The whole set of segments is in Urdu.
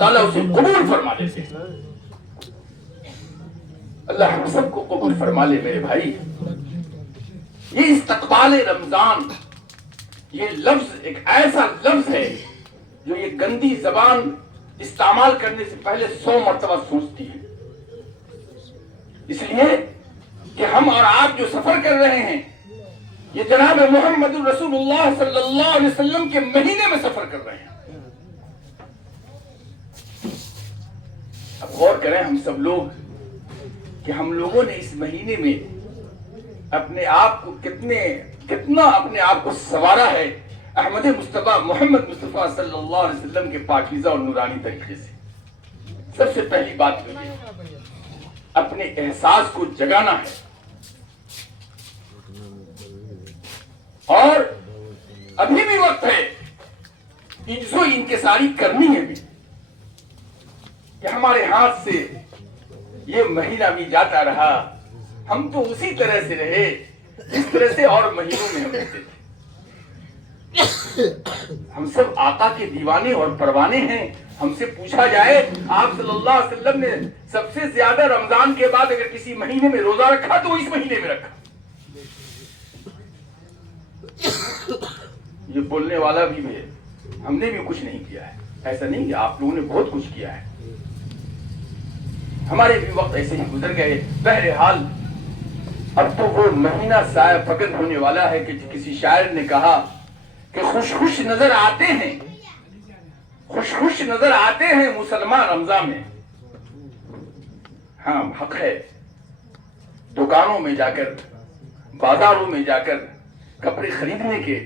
تعالیٰ اسے قبول فرما لیتے ہیں۔ اللہ ہم سب کو قبول فرما لے میرے بھائی۔ یہ استقبال رمضان، یہ لفظ ایک ایسا لفظ ہے جو یہ گندی زبان استعمال کرنے سے پہلے 100 مرتبہ سوچتی ہے، اس لیے کہ ہم اور آپ جو سفر کر رہے ہیں یہ جناب محمد رسول اللہ صلی اللہ علیہ وسلم کے مہینے میں سفر کر رہے ہیں۔ اب غور کریں ہم سب لوگ کہ ہم لوگوں نے اس مہینے میں اپنے آپ کو کتنا اپنے آپ کو سنوارا ہے احمد مصطفیٰ محمد مصطفیٰ صلی اللہ علیہ وسلم کے پاکیزہ اور نورانی طریقے سے۔ سب سے پہلی بات تو یہ اپنے احساس کو جگانا ہے، اور ابھی بھی وقت ہے اجزو انکساری کرنی ہے بھی، کہ ہمارے ہاتھ سے یہ مہینہ بھی جاتا رہا، ہم تو اسی طرح سے رہے جس طرح سے اور مہینوں میں ہم رہتے تھے۔ ہم سب آقا کے دیوانے اور پروانے ہیں۔ ہم سے پوچھا جائے آپ صلی اللہ علیہ وسلم نے سب سے زیادہ رمضان کے بعد اگر کسی مہینے میں روزہ رکھا تو اس مہینے میں رکھا۔ یہ بولنے والا بھی ہے، ہم نے بھی کچھ نہیں کیا ہے، ایسا نہیں کہ آپ لوگوں نے بہت کچھ کیا ہے، ہمارے بھی وقت ایسے ہی گزر گئے۔ بہرحال اب تو وہ مہینہ سایہ فکن ہونے والا ہے کہ کسی شاعر نے کہا کہ خوش خوش نظر آتے ہیں، خوش خوش نظر آتے ہیں مسلمان رمضان میں۔ ہاں حق ہے، دکانوں میں جا کر، بازاروں میں جا کر کپڑے خریدنے کے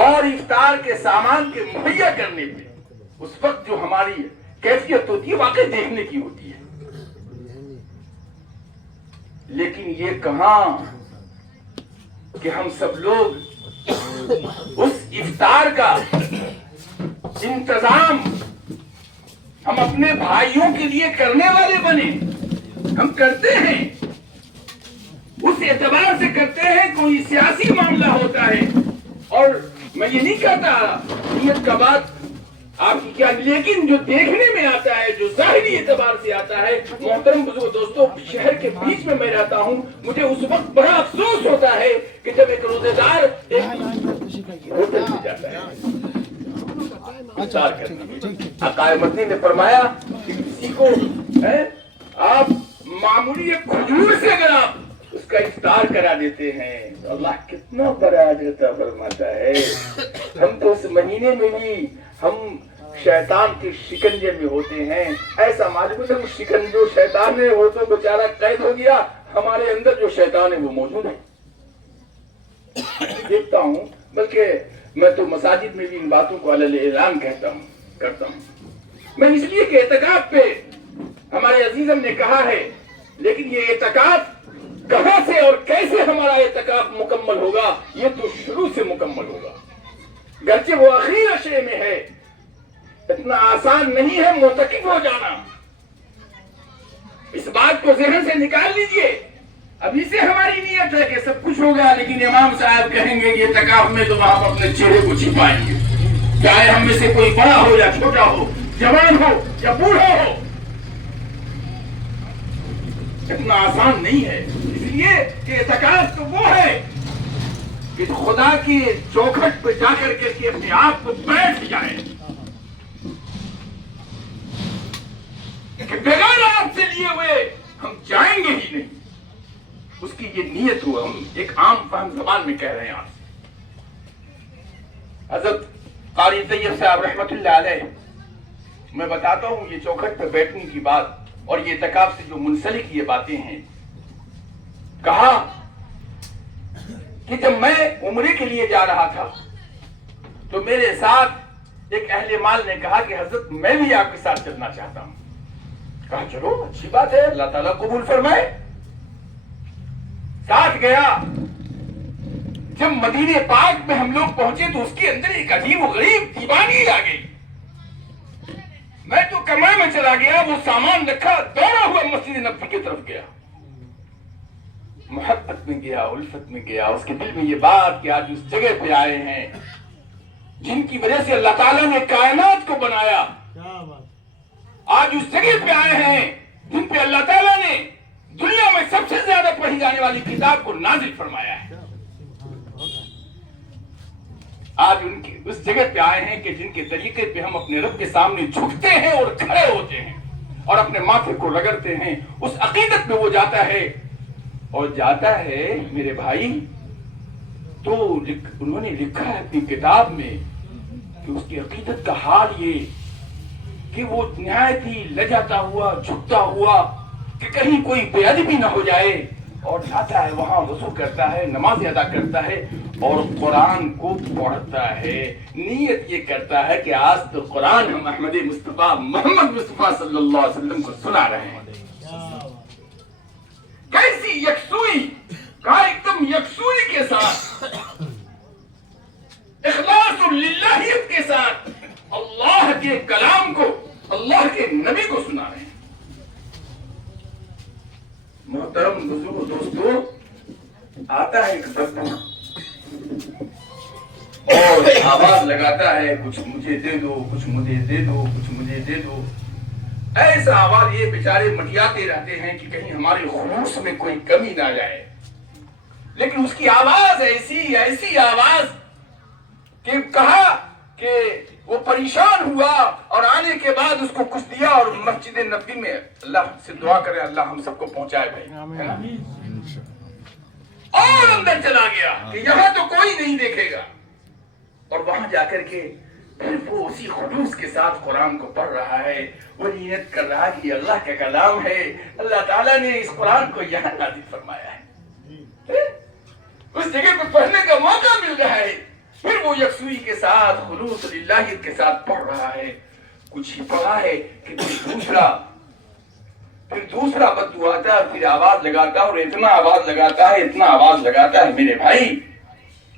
اور افطار کے سامان کے مہیا کرنے پہ اس وقت جو ہماری کیفیت ہوتی ہے واقعی دیکھنے کی ہوتی ہے، لیکن یہ کہاں کہ ہم سب لوگ اس افطار کا انتظام ہم اپنے بھائیوں کے لیے کرنے والے بنے۔ ہم کرتے ہیں، اس اعتبار سے کرتے ہیں کوئی سیاسی معاملہ ہوتا ہے، اور میں یہ نہیں کہتا نیت کا بات آپ کی کیا، لیکن جو دیکھنے میں آتا ہے، جو ظاہری اعتبار سے آتا ہے، محترم بزرگ دوستوں، شہر کے بیچ میں میں رہتا ہوں، مجھے اس وقت بڑا افسوس ہوتا ہے کہ جب ایک روزے دار ایک ہوٹل میں جاتا ہے افطار کرنے۔ آقا مدنی نے فرمایا کہ کسی کو آپ معمولی ایک کھجور سے اگر آپ اس کا افطار کرا دیتے ہیں تو اللہ کتنا بڑا اجر عطا فرماتا ہے۔ ہم تو اس مہینے میں بھی ہم شیطان کے شکنجے میں ہوتے ہیں، ایسا معلوم ہے اس جو شیطان ہے وہ تو بیچارہ قید ہو گیا، ہمارے اندر جو شیطان ہے وہ موجود ہے۔ دیکھتا ہوں، بلکہ میں تو مساجد میں بھی ان باتوں کو علیہ اعلان کرتا ہوں، میں اس لیے کہ اعتکاف پہ ہمارے عزیزم نے کہا ہے، لیکن یہ اعتکاف کہاں سے اور کیسے ہمارا اعتکاف مکمل ہوگا، یہ تو شروع سے مکمل ہوگا، گرچہ وہ اخیر عشرے میں ہے، اتنا آسان نہیں ہے معتکف ہو جانا۔ اس بات کو ذہن سے نکال لیجئے، ابھی سے ہماری نیت ہے کہ سب کچھ ہوگا، لیکن امام صاحب کہیں گے کہ اعتکاف میں تو ہم اپنے چہرے کو چھپائیں گے، چاہے ہم میں سے کوئی بڑا ہو یا چھوٹا ہو، جوان ہو یا بوڑھا ہو، اتنا آسان نہیں ہے۔ اس لیے کہ اعتکاف تو وہ ہے کہ خدا کی چوکھٹ پہ جا کر کے اپنے آپ کو بیٹھ جائے، کہ بغیر آپ سے لیے ہوئے ہم جائیں گے ہی نہیں، اس کی یہ نیت ہوا۔ ہم ایک عام فہم زبان میں کہہ رہے ہیں آپ سے۔ حضرت قاری طیب صاحب رحمت اللہ علیہ، میں بتاتا ہوں یہ چوکھٹ پہ بیٹھنے کی بات اور یہ اعتکاف سے جو منسلک یہ باتیں ہیں، کہا کہ جب میں عمرے کے لیے جا رہا تھا تو میرے ساتھ ایک اہل مال نے کہا کہ حضرت میں بھی آپ کے ساتھ چلنا چاہتا ہوں۔ کہا چلو اچھی بات ہے، اللہ تعالیٰ قبول فرمائے۔ ساتھ گیا، جب مدینے پاک میں ہم لوگ پہنچے تو اس کے اندر ایک عجیب و غریب دیوانی آ گئی۔ میں تو کمرے میں چلا گیا، وہ سامان رکھا، دوڑا ہوا مسجد نبوی کی طرف گیا، محبت میں گیا، الفت میں گیا، اس کے دل میں یہ بات کہ آج اس جگہ پہ آئے ہیں جن کی وجہ سے اللہ تعالیٰ نے کائنات کو بنایا، آج اس جگہ پہ آئے ہیں جن پہ اللہ تعالیٰ نے دنیا میں سب سے زیادہ پڑھی جانے والی کتاب کو نازل فرمایا ہے. آج ان کی اس جگہ پہ آئے ہیں کہ جن کے طریقے پہ ہم اپنے رب کے سامنے جھکتے ہیں اور کھڑے ہوتے ہیں اور اپنے ماتھے کو رگڑتے ہیں. اس عقیدت میں وہ جاتا ہے اور جاتا ہے میرے بھائی. تو انہوں نے لکھا ہے اپنی کتاب میں کہ اس کی عقیدت کا حال یہ کہ وہ نہایت ہی لجاتا ہوا جھکتا ہوا کہ کہیں کوئی بے ادبی نہ ہو جائے اور جاتا ہے وہاں وضو کرتا ہے, نماز ادا کرتا ہے اور قرآن کو پڑھتا ہے. نیت یہ کرتا ہے کہ آج تو قرآن ہم احمد مصطفیٰ محمد مصطفیٰ صلی اللہ علیہ وسلم کو سنا رہے ہیں. کیسی یکسوئی, کہا ایک دم یکسوئی کے ساتھ, اخلاص اور للہیت کے ساتھ اللہ کے کلام کو, اللہ کے نبی کو سنا رہے ہیں. محترم بزرگوں دوستو, آتا ہے ایک بدبو اور آواز لگاتا ہے کچھ مجھے دے دو, کچھ مجھے دے دو, کچھ مجھے دے دو. ایسا آواز یہ بیچارے مٹیاتے رہتے ہیں کہ کہیں ہمارے خلوص میں کوئی کمی نہ جائے. لیکن اس کی آواز ایسی آواز کہ کہا کہ وہ پریشان ہوا اور آنے کے بعد اس کو کچھ دیا اور مسجد نبوی میں اللہ سے دعا کرے اللہ ہم سب کو پہنچائے بھائی, اور اندر چلا گیا کہ یہاں تو کوئی نہیں دیکھے گا. اور وہاں جا کر کے پھر وہ اسی خلوص کے ساتھ قرآن کو پڑھ رہا ہے. وہ نیت کر رہا کہ یہ اللہ کا کلام ہے, اللہ تعالیٰ نے اس قرآن کو یہاں نازل فرمایا ہے, اس جگہ پہ پڑھنے کا موقع مل رہا ہے. پھر وہ یکسوئی کے ساتھ خلوص للہیت کے ساتھ پڑھ رہا ہے. کچھ ہی پڑھا ہے کہ پھر دوسرا بدبو آتا ہے, پھر آواز لگاتا اور اتنا آواز لگاتا ہے میرے بھائی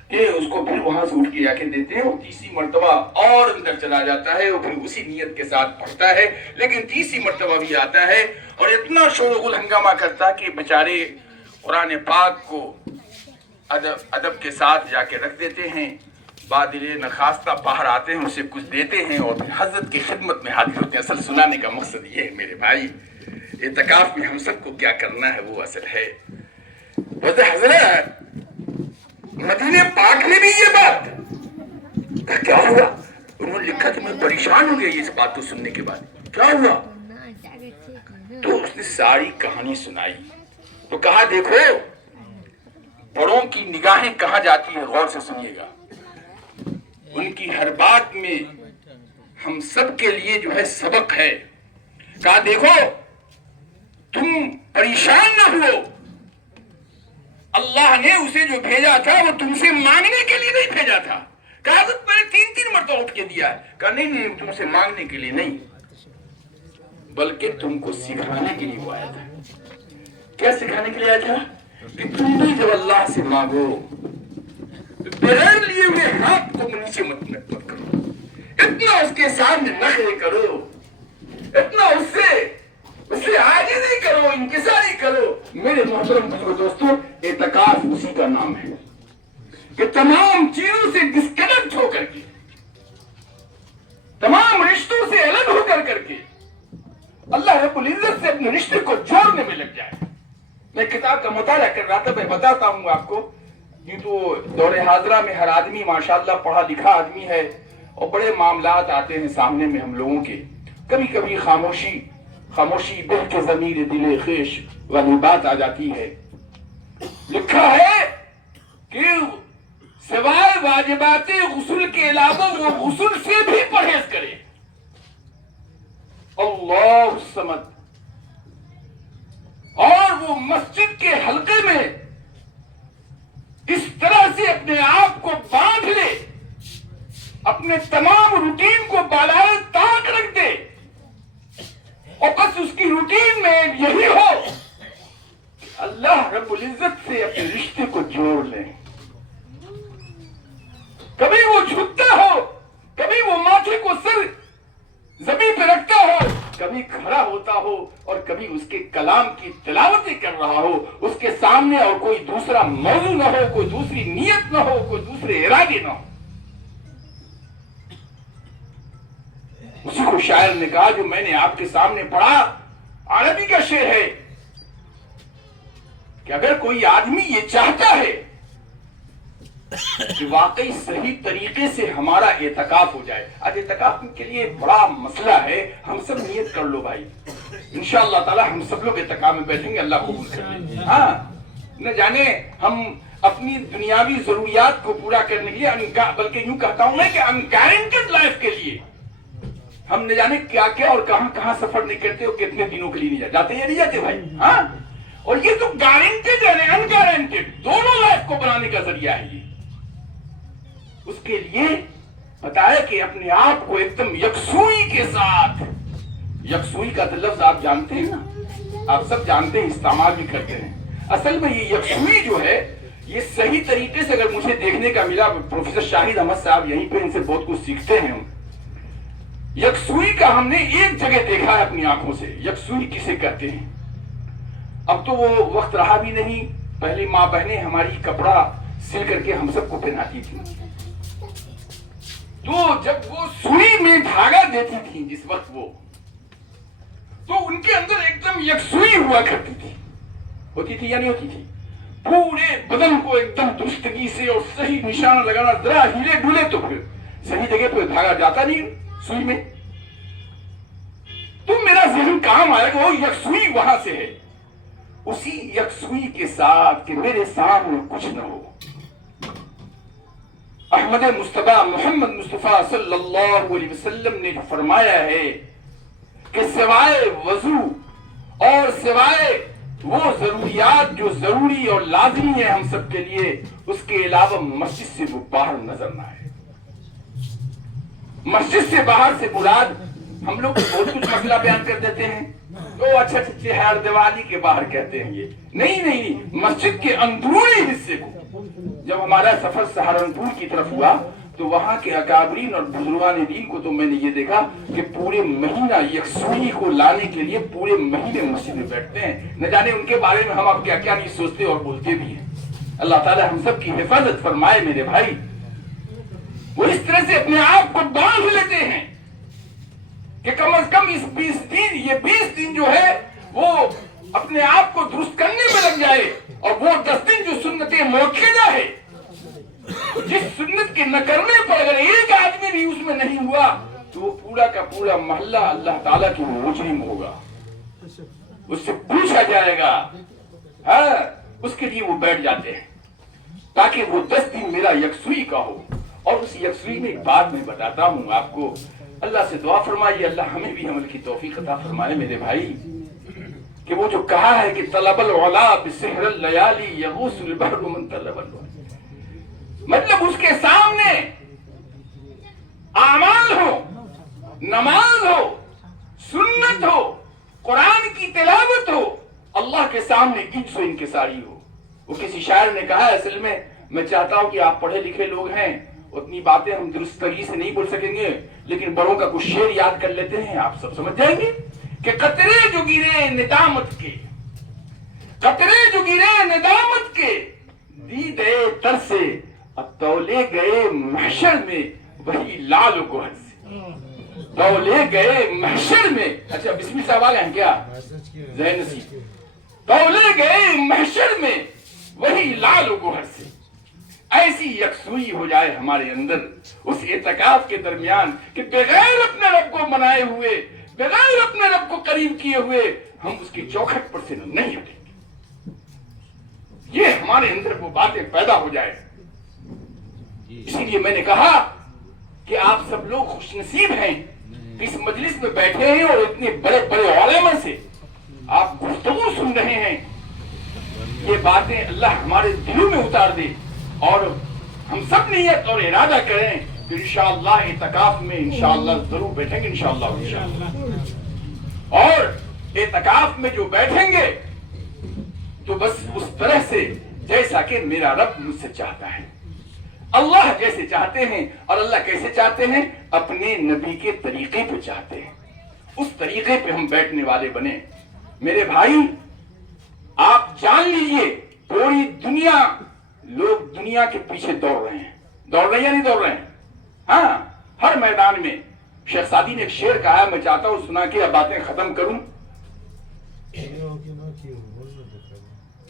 کہ اس کو پھر وہاں سے اٹھ کے جا کے دیتے ہیں. وہ تیسری مرتبہ اور اندر چلا جاتا ہے اور پھر اسی نیت کے ساتھ پڑھتا ہے. لیکن تیسری مرتبہ بھی آتا ہے اور اتنا شور و غل ہنگامہ کرتا کہ بیچارے قرآن پاک کو ادب کے ساتھ جا کے رکھ دیتے ہیں. بادل نخواستہ باہر آتے ہیں, اسے کچھ دیتے ہیں اور پھر حضرت کی خدمت میں حاضر ہوتے ہیں. اصل سنانے کا مقصد یہ ہے میرے بھائی, اعتکاف میں ہم سب کو کیا کرنا ہے وہ اصل ہے. حضرت مدینے پاک میں بھی یہ بات کیا ہوا, انہوں نے لکھا کہ میں پریشان ہو گیا اس بات کو سننے کے بعد. کیا ہوا؟ تو اس نے ساری کہانی سنائی. تو کہا دیکھو بڑوں کی نگاہیں کہاں جاتی ہیں, غور سے سنیے گا. ان کی ہر بات میں ہم سب کے لیے جو ہے سبق ہے. کہا دیکھو تم پریشان نہ ہو, اللہ نے اسے جو بھیجا تھا وہ تم سے مانگنے کے لیے نہیں بھیجا تھا. کہا حضرت میں نے 3 مرتبہ اٹھ کے دیا ہے. کہا نہیں تم سے مانگنے کے لیے نہیں بلکہ تم کو سکھانے کے لیے وہ آیا تھا. کیا سکھانے کے لیے آیا تھا؟ کہ تم بھی جب اللہ سے مانگو بغیر لیے ہوئے ہاتھ کو نیچے مت کرو, اتنا اس کے سامنے نخرے کرو, اتنا اس سے عاجزی کرو, انکساری کرو. میرے محترم بزرگ دوستوں, اعتکاف اسی کا نام ہے کہ تمام چیزوں سے ڈسکنیکٹ ہو کر کے, تمام رشتوں سے الگ ہو کر کے اللہ رب العزت سے اپنے رشتے کو جوڑنے میں لگ جائے. میں کتاب کا مطالعہ کر رہا تھا, میں بتاتا ہوں آپ کو. یہ تو دور حاضرہ میں ہر آدمی ماشاءاللہ پڑھا لکھا آدمی ہے اور بڑے معاملات آتے ہیں سامنے میں ہم لوگوں کے. کبھی کبھی خاموشی بہ کے ضمیر دل خیش والی بات آ جاتی ہے. لکھا ہے کہ سوائے واجبات غسل کے علاوہ وہ غسل سے بھی پرہیز کرے. اللہ الصمد. اور وہ مسجد کے حلقے میں اس طرح سے اپنے آپ کو باندھ لے, اپنے تمام روٹین کو بالائے طاق رکھ دے اور بس اس کی روٹین میں یہی ہو کہ اللہ رب العزت سے اپنے رشتے کو جوڑ لیں. کبھی وہ جھکتا ہو, کبھی وہ ماتھے کو سر زمین پہ رکھتا ہو, کبھی کھڑا ہوتا ہو اور کبھی اس کے کلام کی تلاوتیں کر رہا ہو. اس کے سامنے اور کوئی دوسرا موضوع نہ ہو, کوئی دوسری نیت نہ ہو, کوئی دوسرے ارادے نہ ہو. اسی کو مشہور شاعر نے کہا جو میں نے آپ کے سامنے پڑھا، عربی کا شعر ہے کہ اگر کوئی آدمی یہ چاہتا ہے کہ واقعی صحیح طریقے سے ہمارا اعتکاف ہو جائے، آج اعتکاف کے لیے بڑا مسئلہ ہے، ہم سب نیت کر لو بھائی، انشاءاللہ تعالی ہم سب لوگ اعتکاف میں بیٹھیں گے، اللہ قبول کر لیں۔ ہاں، نہ جانے ہم اپنی دنیاوی ضروریات کو پورا کرنے کے لیے، بلکہ یوں کہتا ہوں میں کہ انگارنٹیڈ لائف کے لیے ہم نہ جانے کیا کیا اور کہاں کہاں سفر نہیں کرتے اور کتنے دنوں کے لیے نہیں جاتے یا نہیں جاتے بھائی۔ ہاں، اور یہ تو گارنٹیڈ ہے، انگارنٹیڈ، دونوں لائف کو بنانے کا ذریعہ ہے یہ۔ اس کے لیے بتایا کہ اپنے آپ کو ایک دم یکسوئی کے ساتھ، یکسوئی کا لفظ آپ جانتے ہیں نا، آپ سب جانتے ہیں، استعمال بھی کرتے ہیں۔ اصل میں یہ یکسوئی جو ہے، یہ صحیح طریقے سے اگر مجھے دیکھنے کا ملا، پروفیسر شاہد احمد صاحب یہیں پہ، ان سے بہت کچھ سیکھتے ہیں ہم۔ یکسوئی کا ہم نے ایک جگہ دیکھا ہے اپنی آنکھوں سے، یکسوئی کسے کہتے ہیں۔ اب تو وہ وقت رہا بھی نہیں، پہلی ماں بہنیں ہماری کپڑا سل کر کے ہم سب کو پہناتی تھی، تو جب وہ سوئی میں دھاگا دیتی تھی جس وقت وہ، تو ان کے اندر ایک دم یکسوئی ہوا کرتی تھی، ہوتی تھی یا نہیں ہوتی تھی؟ پورے بدن کو ایک دم درستگی سے اور صحیح نشانہ لگانا، ذرا ہلے ڈھلے تو پھر صحیح جگہ پہ دھاگا جاتا نہیں سوئی میں۔ تو میرا ذہن کام آئے گا، وہ یکسوئی وہاں سے ہے، اسی یکسوئی کے ساتھ کہ میرے سامنے کچھ نہ ہو۔ احمد مصطفیٰ محمد مصطفیٰ صلی اللہ علیہ وسلم نے فرمایا ہے کہ سوائے وضو اور سوائے وہ ضروریات جو ضروری اور لازمی ہے ہم سب کے لیے، اس کے علاوہ مسجد سے وہ باہر نظر نہ آئے۔ مسجد سے باہر سے مراد، ہم لوگ بہت کچھ مسئلہ بیان کر دیتے ہیں، تو اچھا چہر دیوالی کے باہر کہتے ہیں، یہ نہیں، مسجد کے اندرونی حصے کو۔ جب ہمارا سفر سہارنپور کی طرف ہوا تو وہاں کے اکابرین اور بزرگان دین کو تو میں نے یہ دیکھا کہ پورے مہینہ یکسوئی کو لانے کے لیے پورے مہینے مسجد میں بیٹھتے ہیں، نہ جانے ان کے بارے میں ہم اب کیا کیا نہیں سوچتے اور بولتے بھی ہیں۔ اللہ تعالی ہم سب کی حفاظت فرمائے میرے بھائی۔ وہ اس طرح سے اپنے آپ کو باندھ لیتے ہیں کہ کم از کم اس 20 دن جو ہے وہ اپنے آپ کو درست کرنے میں لگ جائے، اور وہ 10 دن جو سنت موقعہ ہے، جس سنت کے نہ کرنے پر اگر ایک آدمی بھی اس میں نہیں ہوا تو وہ پورا کا پورا محلہ اللہ تعالیٰ کی مجرم ہوگا، اس سے پوچھا جائے گا۔ ہاں، اس کے لیے وہ بیٹھ جاتے ہیں تاکہ وہ 10 دن میرا یکسوئی کا ہو۔ اور اس یکسوئی میں ایک بات میں بتاتا ہوں آپ کو، اللہ سے دعا فرمائیے اللہ ہمیں بھی عمل کی توفیق عطا فرمائے میرے بھائی، کہ وہ جو کہا ہے کہ طلب العلا بسحر اللیالی یغوث البحر من طلب الولا، مطلب اس کے سامنے اعمال ہو، نماز ہو، سنت ہو، قرآن کی تلاوت ہو، اللہ کے سامنے انس و انکساری ہو۔ وہ کسی شاعر نے کہا ہے، اصل میں چاہتا ہوں کہ آپ پڑھے لکھے لوگ ہیں، اتنی باتیں ہم درست طریقے سے نہیں بول سکیں گے، لیکن بڑوں کا کچھ شعر یاد کر لیتے ہیں، آپ سب سمجھ جائیں گے کہ قطرے جو گرے ندامت کے، قطرے جو گرے ندامت کے، دیدے تر سے اب تولے گئے محشر میں وہی لال و گوہر سے، تولے گئے محشر میں۔ اچھا بسم اللہ صاحب آ گئے ہیں کیا؟ ذہن نصیب، تولے گئے محشر میں وہی لال و گوہر سے۔ ایسی یکسوئی ہو جائے ہمارے اندر اس اعتکاف کے درمیان کہ بغیر اپنے رب کو منائے ہوئے، بغیر اپنے رب کو قریب کیے ہوئے ہم اس کی چوکھٹ پر سے نہیں ہٹیں گے۔ یہ ہمارے اندر وہ باتیں پیدا ہو جائے۔ اسی لیے میں نے کہا کہ آپ سب لوگ خوش نصیب ہیں، اس مجلس میں بیٹھے ہیں اور اتنے بڑے بڑے علماء سے آپ گفتگو سن رہے ہیں۔ یہ باتیں اللہ ہمارے دلوں میں اتار دے، اور ہم سب نیت اور ارادہ کریں کہ انشاءاللہ اعتکاف میں انشاءاللہ ضرور بیٹھیں گے انشاءاللہ۔ اور اعتکاف میں جو بیٹھیں گے تو بس اس طرح سے جیسا کہ میرا رب مجھ سے چاہتا ہے، اللہ جیسے چاہتے ہیں۔ اور اللہ کیسے چاہتے ہیں؟ اپنے نبی کے طریقے پہ چاہتے ہیں، اس طریقے پہ ہم بیٹھنے والے بنے۔ میرے بھائی آپ جان لیجئے، پوری دنیا، لوگ دنیا کے پیچھے دوڑ رہے ہیں یا نہیں دوڑ رہے ہیں؟ ہاں، ہر میدان میں شیخ سعدی نے ایک شعر کہا ہے، میں چاہتا ہوں سنا کے اب باتیں ختم کروں،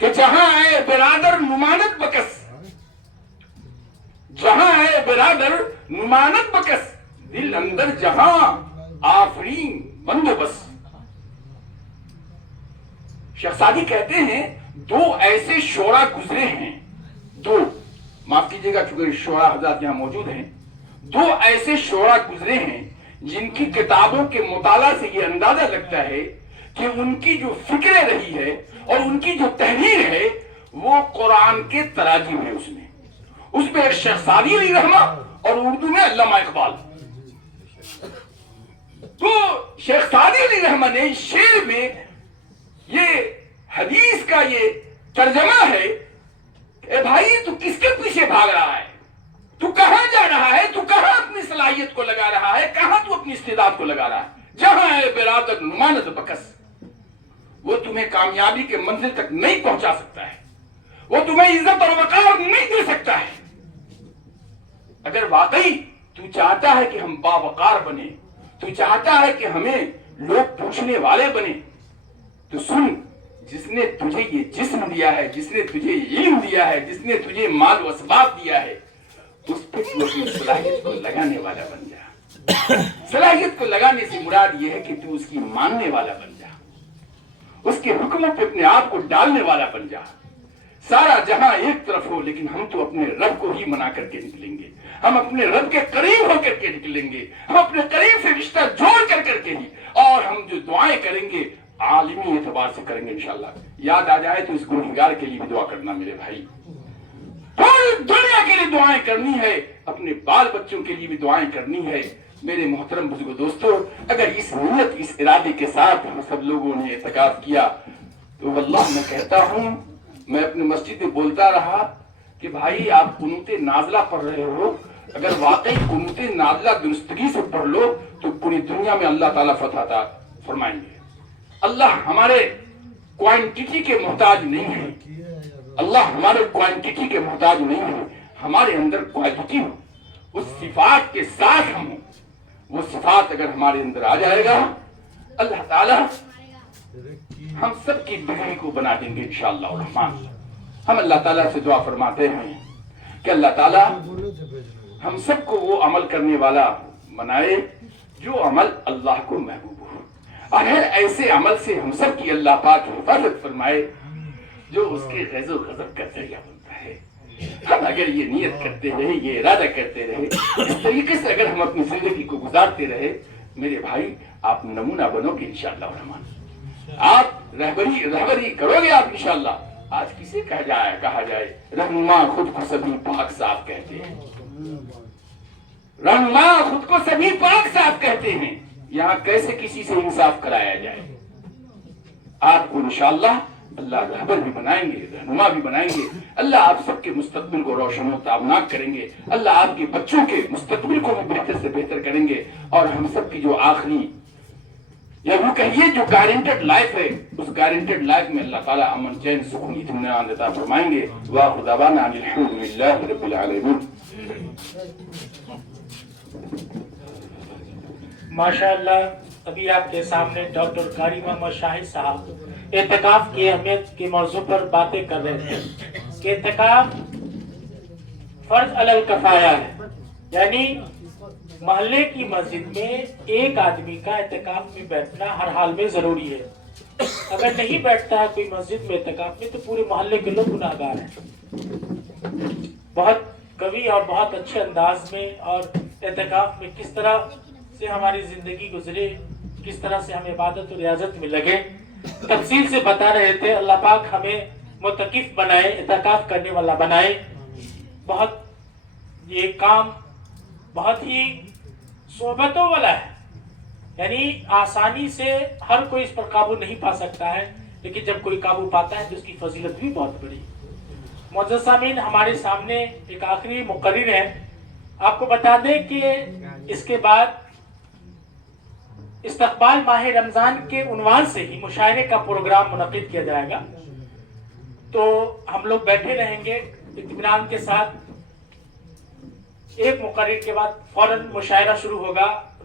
کہ جہاں ہے برادر نمانت بکس، جہاں ہے برادر نمانت بکس، دل اندر جہاں آفرین بندوبست۔ شیخ سعدی کہتے ہیں دو ایسے شعراء گزرے ہیں، دو، معاف کیجئے گا چونکہ شعراء حضرات یہاں موجود ہیں، دو ایسے شعراء گزرے ہیں جن کی کتابوں کے مطالعہ سے یہ اندازہ لگتا ہے کہ ان کی جو فکریں رہی ہے اور ان کی جو تحریر ہے وہ قرآن کے تراجم ہے، اس میں ایک شیخ سعدی علیہ رحمہ اور اردو میں علامہ اقبال۔ تو شیخ سعدی علیہ رحمہ نے شعر میں یہ حدیث کا یہ ترجمہ ہے، اے بھائی تو کس کے پیچھے بھاگ رہا ہے، تو کہاں جا رہا ہے، تو کہاں اپنی صلاحیت کو لگا رہا ہے، کہاں تو اپنی استعداد کو لگا رہا ہے؟ جہاں ہے برادر نمانت بکس، وہ تمہیں کامیابی کے منزل تک نہیں پہنچا سکتا ہے، وہ تمہیں عزت اور وقار نہیں دے سکتا ہے۔ اگر واقعی تو چاہتا ہے کہ ہم باوقار بنے، تو چاہتا ہے کہ ہمیں لوگ پوچھنے والے بنے، تو سن، جس نے تجھے یہ جسم دیا ہے، جس نے تجھے علم دیا ہے، جس نے تجھے مال و اسباب دیا ہے، اس پہ تو اپنی صلاحیت کو لگانے والا بن جا۔ صلاحیت کو لگانے سے مراد یہ ہے کہ تو اس کی ماننے والا بن جا، اس کے حکموں پہ اپنے آپ کو ڈالنے والا بن جا۔ سارا جہاں ایک طرف ہو لیکن ہم تو اپنے رب کو ہی منا کر کے نکلیں گے، ہم اپنے رب کے قریب ہو کر کے نکلیں گے، ہم اپنے قریب سے رشتہ جوڑ کر کر کے ہی، اور ہم جو دعائیں کریں گے عالمی اعتبار سے کریں گے انشاءاللہ۔ یاد آ جائے تو اس گنہگار کے لیے بھی دعا کرنا میرے بھائی، پوری دنیا کے لیے دعائیں کرنی ہے، اپنے بال بچوں کے لیے بھی دعائیں کرنی ہے۔ میرے محترم بزرگ دوستو، اگر اس نیت، اس ارادے کے ساتھ ہم سب لوگوں نے اعتکاف کیا تو واللہ میں کہتا ہوں، میں اپنی مسجد میں بولتا رہا کہ بھائی آپ قنوت نازلہ پڑھ رہے ہو، اگر واقعی قنوت نازلہ درستگی سے پڑھ لو تو پوری دنیا میں اللہ تعالیٰ فتح عطا فرمائیں گے۔ اللہ ہمارے کوانٹٹی کے محتاج نہیں ہے، اللہ ہمارے کوانٹٹی کے محتاج نہیں ہے، ہمارے اندر کوالٹی ہو، اس صفات کے ساتھ ہم ہوں، وہ صفات اگر ہمارے اندر آ جائے گا اللہ تعالیٰ ہم سب کی بگڑی کو بنا دیں گے انشاءاللہ الرحمن۔ ہم اللہ تعالیٰ سے دعا فرماتے ہیں کہ اللہ تعالیٰ ہم سب کو وہ عمل کرنے والا بنائے جو عمل اللہ کو محبوب ہو، اور ہر ایسے عمل سے ہم سب کی اللہ پاک حفاظت فرمائے جو اس کے غیظ و غضب کا ذریعہ بنتا ہے۔ ہم اگر یہ نیت کرتے رہے، یہ ارادہ کرتے رہے، اس طریقے سے اگر ہم اپنی زندگی کو گزارتے رہے، میرے بھائی آپ نمونہ بنو گے انشاءاللہ الرحمن، آپ رہبری کرو گے آپ انشاءاللہ۔ آج کسے کہا جائے رہنما خود کو سبھی پاک صاف کہتے ہیں، رہنما خود کو سبھی پاک صاف کہتے ہیں، یہاں کیسے کسی سے انصاف کرایا جائے؟ آپ کو انشاءاللہ اللہ رہبر بھی بنائیں گے، رہنما بھی بنائیں گے، اللہ آپ سب کے مستقبل کو روشن و تابناک کریں گے، اللہ آپ کے بچوں کے مستقبل کو بھی بہتر سے بہتر کریں گے، اور ہم سب کی جو آخری یا وہ کہیے جو گارنٹڈ لائف ہے، اس گارنٹڈ لائف میں اللہ تعالیٰ امن چین سکون اطمینان عطا فرمائیں گے۔ وآخر دعوانا ان الحمدللہ رب العالمین۔ ماشاءاللہ، ابھی آپ کے سامنے ڈاکٹر قاری محمد شاہد صاحب اعتکاف کی اہمیت کے موضوع پر باتیں کر رہے تھے کہ اعتکاف فرض علی الکفایہ ہے، یعنی محلے کی مسجد میں ایک آدمی کا اعتکاف میں بیٹھنا ہر حال میں ضروری ہے۔ اگر نہیں بیٹھتا ہے کوئی مسجد میں اعتکاف میں تو پورے محلے کے لوگ گناہگار ہیں۔ بہت قوی اور بہت اچھے انداز میں اور اعتکاف میں کس طرح سے ہماری زندگی گزرے، کس طرح سے ہم عبادت و ریاضت میں لگے، تفصیل سے بتا رہے تھے۔ اللہ پاک ہمیں متقف بنائے، اعتکاف کرنے والا بنائے۔ بہت یہ کام بہت ہی صحبتوں والا ہے، یعنی آسانی سے ہر کوئی اس پر قابو نہیں پا سکتا ہے، لیکن جب کوئی قابو پاتا ہے تو اس کی فضیلت بھی بہت بڑی۔ معزز سامعین، ہمارے سامنے ایک آخری مقرر ہے، آپ کو بتا دیں کہ اس کے بعد استقبال ماہ رمضان کے عنوان سے ہی مشاعرے کا پروگرام منعقد کیا جائے گا، تو ہم لوگ بیٹھے رہیں گے اطمینان کے ساتھ۔ ایک مقرر کے بعد فوراً مشاعرہ شروع ہوگا،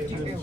80%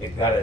11